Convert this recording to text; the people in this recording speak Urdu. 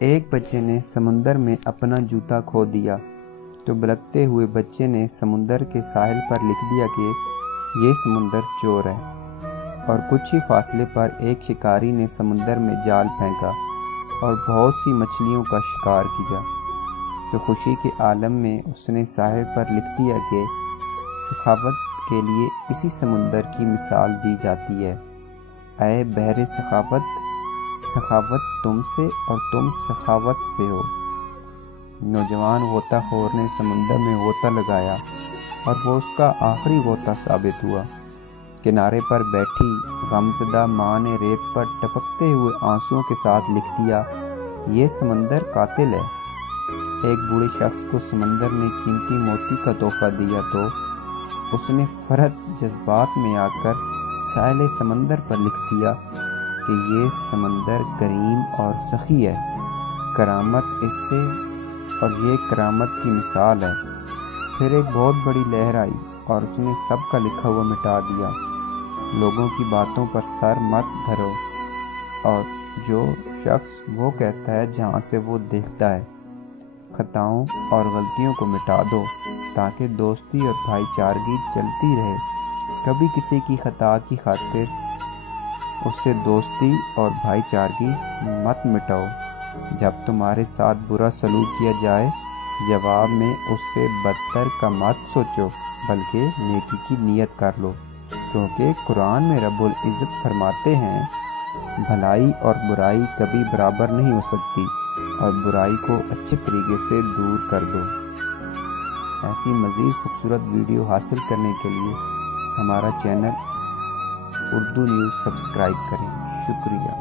ایک بچے نے سمندر میں اپنا جوتا کھو دیا تو بلکتے ہوئے بچے نے سمندر کے ساحل پر لکھ دیا کہ یہ سمندر چور ہے، اور کچھ ہی فاصلے پر ایک شکاری نے سمندر میں جال پھینکا اور بہت سی مچھلیوں کا شکار کیا تو خوشی کے عالم میں اس نے ساحل پر لکھ دیا کہ سخاوت کے لیے اسی سمندر کی مثال دی جاتی ہے۔ اے بحر سخاوت، سخاوت تم سے اور تم سخاوت سے ہو۔ نوجوان غوطہ خور نے سمندر میں غوطہ لگایا اور وہ اس کا آخری غوطہ ثابت ہوا۔ کنارے پر بیٹھی غمزدہ ماں نے ریت پر ٹپکتے ہوئے آنسوؤں کے ساتھ لکھ دیا، یہ سمندر قاتل ہے۔ ایک بوڑھے شخص کو سمندر نے قیمتی موتی کا تحفہ دیا تو اس نے فرحت جذبات میں آ کر ساحل سمندر پر لکھ دیا کہ یہ سمندر کریم اور سخی ہے، کرامت اس سے اور یہ کرامت کی مثال ہے۔ پھر ایک بہت بڑی لہر آئی اور اس نے سب کا لکھا ہوا مٹا دیا۔ لوگوں کی باتوں پر سر مت دھرو، اور جو شخص وہ کہتا ہے جہاں سے وہ دیکھتا ہے۔ خطاؤں اور غلطیوں کو مٹا دو تاکہ دوستی اور بھائی چارگی چلتی رہے۔ کبھی کسی کی خطا کی خاطر اس سے دوستی اور بھائی چارگی مت مٹاؤ۔ جب تمہارے ساتھ برا سلوک کیا جائے، جواب میں اس سے بدتر کا مت سوچو بلکہ نیکی کی نیت کر لو، کیونکہ قرآن میں رب العزت فرماتے ہیں بھلائی اور برائی کبھی برابر نہیں ہو سکتی، اور برائی کو اچھے طریقے سے دور کر دو۔ ایسی مزید خوبصورت ویڈیو حاصل کرنے کے لیے ہمارا چینل اردو نیوز سبسکرائب کریں۔ شکریہ۔